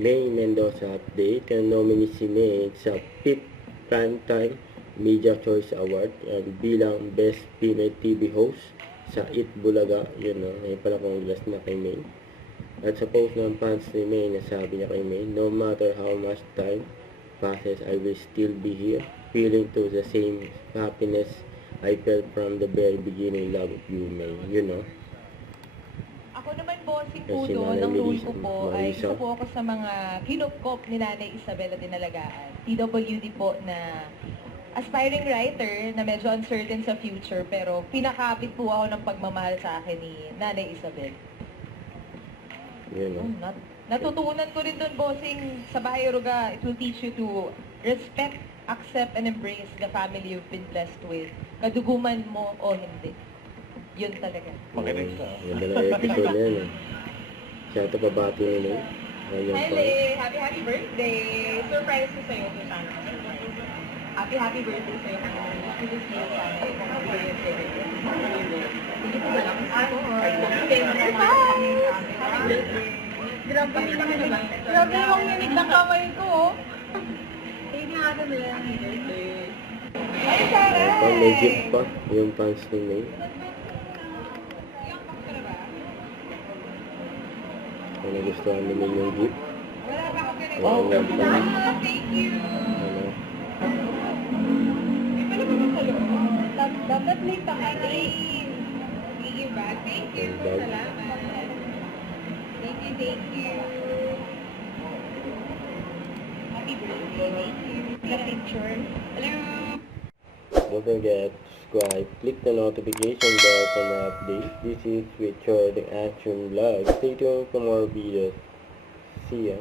May Mendoza update. Ang nominee si May sa 5th Primetime Media Choice Award bilang Best Female TV Host sa It Bulaga. Yun, no? Ngayon pala congrats na kay May. At sa post ng fans ni May, nasabi niya kay May, "No matter how much time passes, I will still be here, feeling to the same happiness I felt from the very beginning. Love of you, May." Yun, no? Ako naman po, si po Kasi doon, Nanay ang role Melissa, ko po ay Marisa. isa po ako sa mga kinupkop ni Nanay Isabela Dinalagaan. PWD po na aspiring writer na medyo uncertain sa future pero pinakapit po ako ng pagmamahal sa akin ni Nanay Isabel. Yun, no? Natutunan ko rin doon, bossing, sa Bahay Ruga, it will teach you to respect, accept, and embrace the family you've been blessed with. Kaduguman mo o hindi. Yun talaga. Makinig ka. Ganda na episode na yan, eh. Siya ito pabati ni May. Ayun Hi, pa. Le! Happy birthday! Surprise ko sa'yo kung sana ako surprise. Happy birthday sa'yo kung ano. Wish ko this year sana eh, kung happy birthday. Sige po na lang. Ano? Happy birthday! Grabe naman. Grabe yung ninig ng kamay ko, oh. Hindi nga kami lang. Happy birthday. Ay, Sarah! Ayun pa, may gift pa. Yung fans ni May. Kung nagustuhan ni May yung gift. Wala pa ako ganito. Oh, Thank you! Ano? May pala ba sa loob? Dapat may pakay. Biggie bag. Thank you. Bag. Salamat. Thank you. Happy birthday. Thank you. The picture. Hello. Don't forget to subscribe, click the notification bell for more updates. This is Richard Action Vlog. Stay tuned for more videos. See ya.